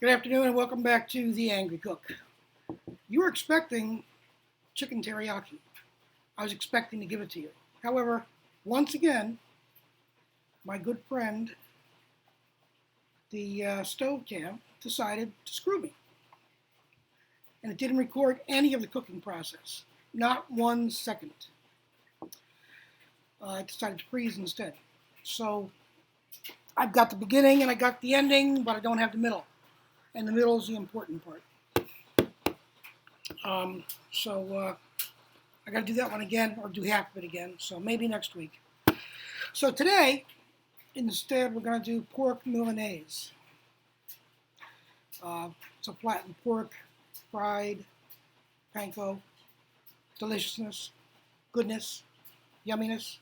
Good afternoon and welcome back to The Angry Cook. You were expecting chicken teriyaki. I was expecting to give it to you. However, once again, my good friend, the stove cam, decided to screw me. And it didn't record any of the cooking process. Not 1 second. It decided to freeze instead. So I've got the beginning and I got the ending, but I don't have the middle. And the middle is the important part. I got to do that one again, or do half of it again, so maybe next week. So today, instead, we're going to do pork Milanese. It's a flattened pork, fried, Panko, deliciousness, goodness, yumminess.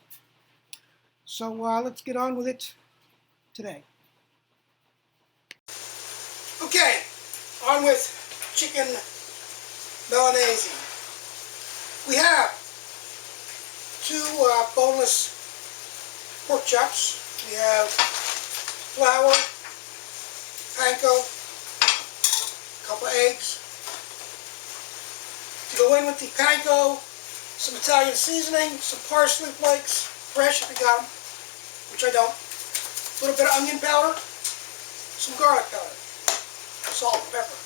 So let's get on with it today. Okay, on with chicken Milanese. We have 2 boneless pork chops. We have flour, Panko, a couple eggs. To go in with the Panko, some Italian seasoning, some parsley flakes, fresh if you got them, which I don't. A little bit of onion powder, some garlic powder, salt and pepper.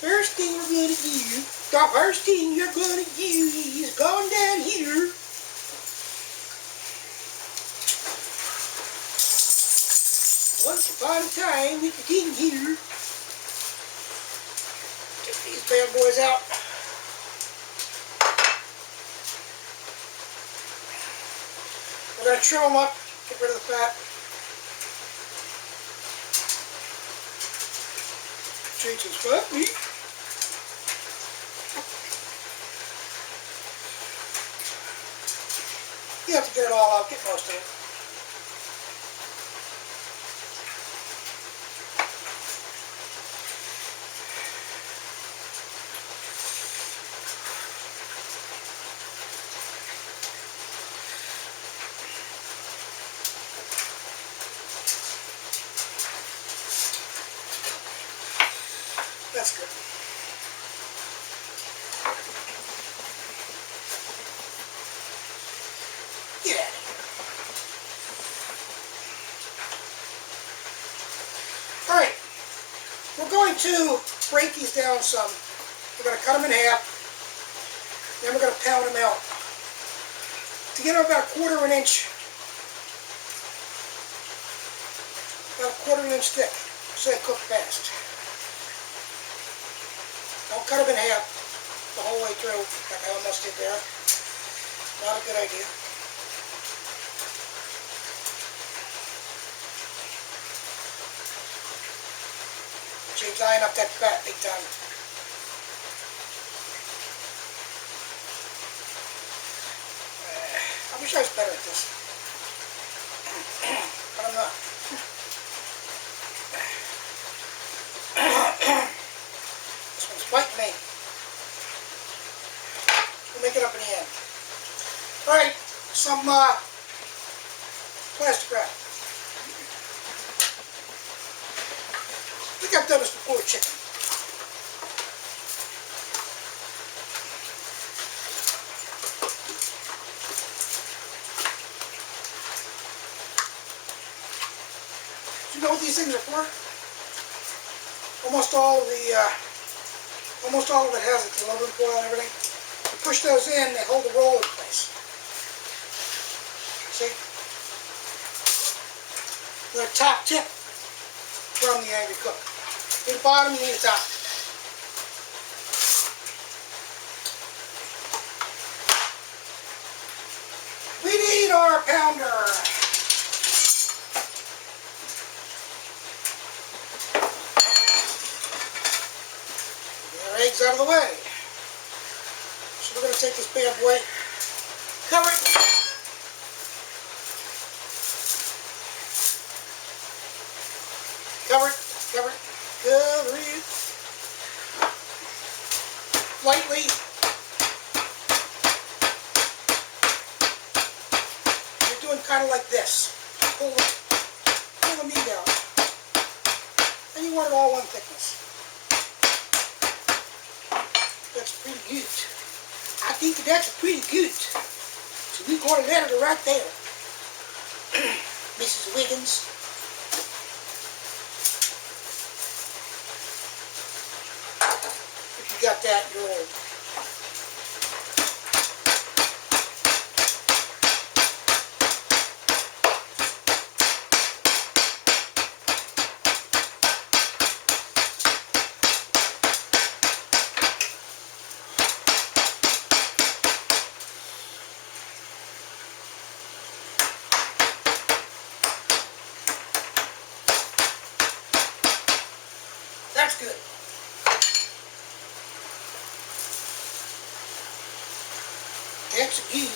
First thing we're going to do, the first thing you're going to do is going down here. Once upon a time with the king here. Take these bad boys out. We're going to trim them up, get rid of the fat. Change this fat meat. You have to get it all out, get most of it. That's good. Get out of here. Alright, we're going to break these down some. We're going to cut them in half, then we're going to pound them out. To get them about a 1/4 inch, about a 1/4 inch thick, so they cook fast. Don't cut them in half the whole way through, like I almost did there. Not a good idea. She's eyeing up that fat big time. I wish I was better at this. But I'm not. This one's biting me. We'll make it up in the end. Alright, some plastic wrap. I think I've done this before with chicken. Do you know what these things are for? Almost all of it has it, the aluminum foil and everything. You push those in, they hold the roll in place. See? They're top tip from the Angry Cook. You need the bottom, you need the top. We need our pounder. Get our eggs out of the way. So we're going to take this bad boy, cover it. Cover it, cover it, cover it. Lightly. You're doing kind of like this. Pull the meat out. And you want it all one thickness. That's pretty good. I think that's pretty good. So we're going to let it right there. Mrs. Wiggins. If you got that, you're old. That's good. That's good.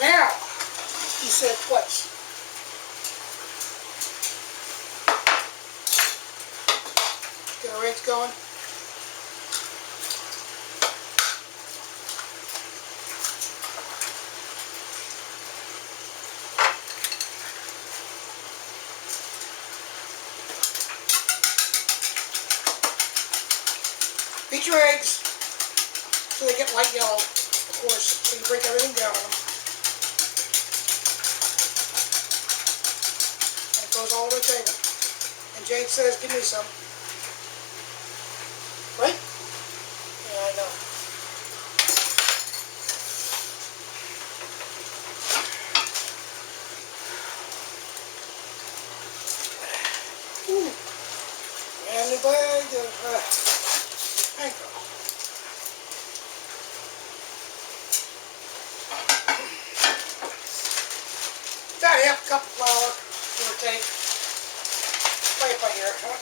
Now, he said twice. Get our eggs going. Beat your eggs so they get light yellow, of course, so you break everything down on them. And it goes all over the table. And Jade says, give me some. Right? Yeah, I know. Ooh. And the bag of Panko. About half a cup of flour, give or take. Right by here, huh?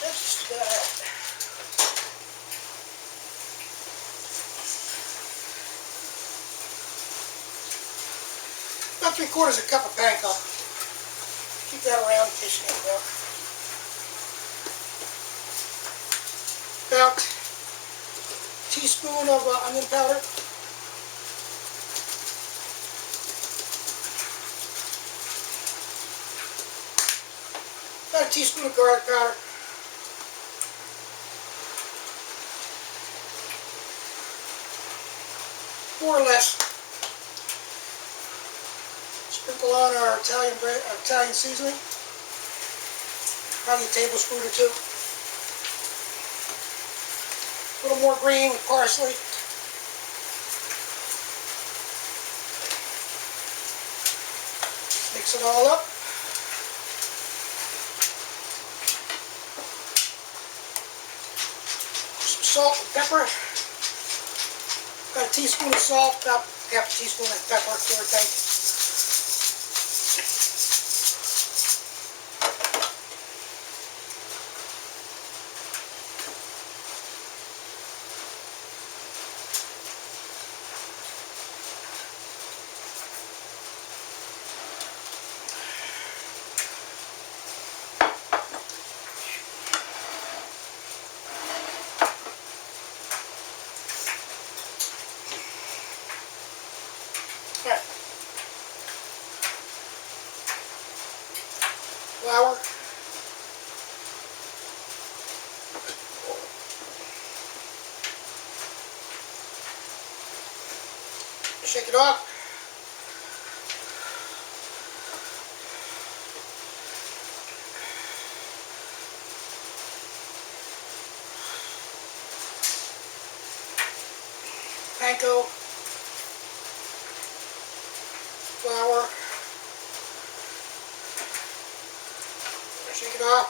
That's just about it. About 3/4 cup of Panko. Keep that around in case you need more. About a teaspoon of onion powder. About a teaspoon of garlic powder. More or less. Sprinkle on our Italian seasoning. Probably a tablespoon or two. A little more green with parsley. Mix it all up. Some salt and pepper. Got a teaspoon of salt, about half a teaspoon of pepper, give or take. Flour. Shake it off. Panko. Flour. Shake it off.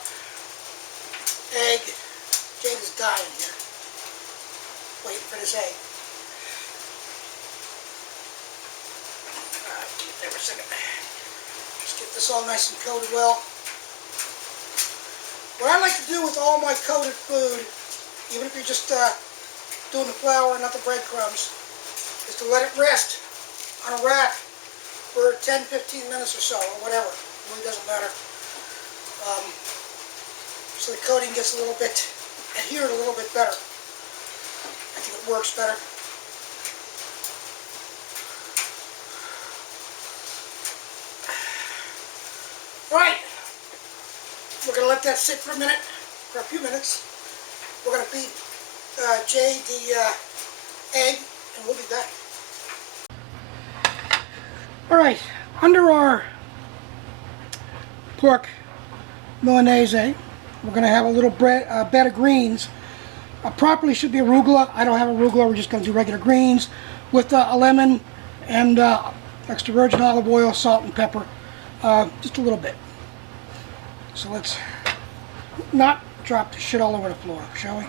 Egg. Jade is dying here. Waiting for this egg. Alright, keep there for a second. Just get this all nice and coated well. What I like to do with all my coated food even if you're just doing the flour and not the breadcrumbs, is to let it rest on a rack for 10-15 minutes or so, or whatever. It really doesn't matter. So the coating gets a little bit adhered a little bit better. I think it works better. Right. We're going to let that sit for a minute, for a few minutes. We're going to feed Jay the egg, and we'll be back. Alright, under our pork Milanese, we're going to have a little bed of greens. Properly should be arugula. I don't have arugula. We're just going to do regular greens with a lemon and extra virgin olive oil, salt and pepper. Just a little bit. So let's not drop the shit all over the floor, shall we?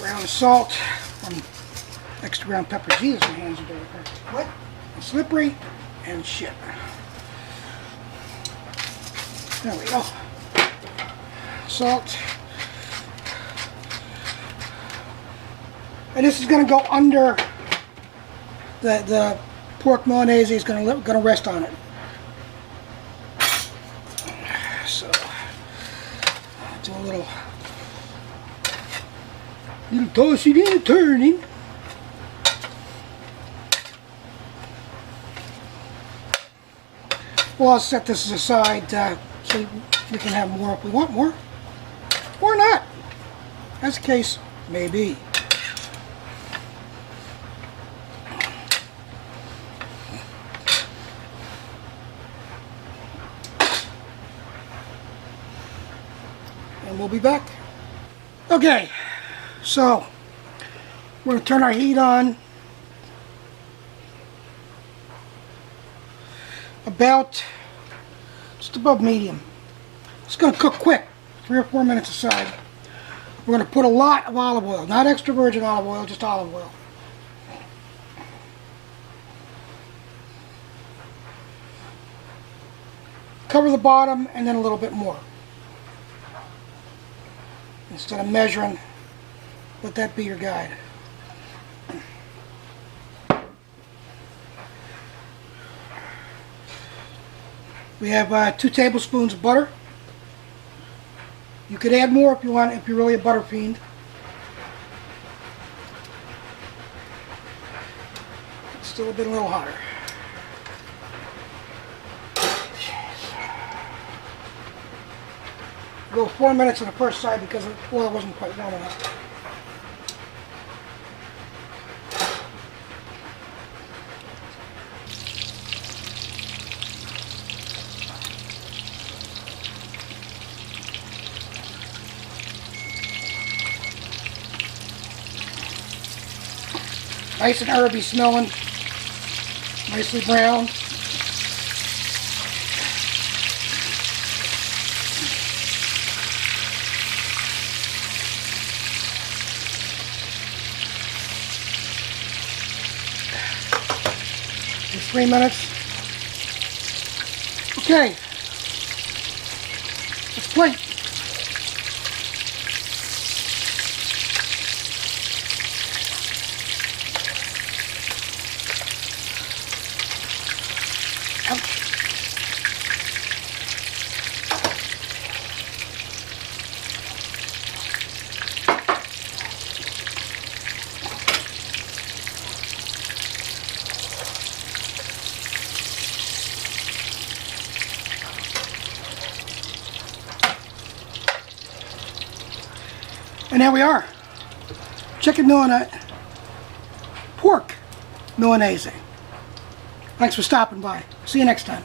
Ground salt, extra ground pepper. Jesus, my hands are dirty. Wet and slippery and shit. There we go. Salt. And this is going to go under the pork Milanese. Is going to rest on it. So do a little tossing and turning. Well, I'll set this aside so we can have more if we want more. Or not. As the case may be. And we'll be back. Okay, so we're going to turn our heat on about just above medium. It's going to cook quick, 3 or 4 minutes aside. We're going to put a lot of olive oil, not extra virgin olive oil, just olive oil. Cover the bottom and then a little bit more. Instead of measuring, let that be your guide. We have 2 tablespoons of butter. You could add more if you want, if you're really a butter fiend. It's still a little hotter. Go 4 minutes on the first side because the oil wasn't quite warm enough. Nice and herby smelling, nicely brown. In 3 minutes. Okay, let's plate. And there we are. Chicken Milanese, pork Milanese. Thanks for stopping by. See you next time.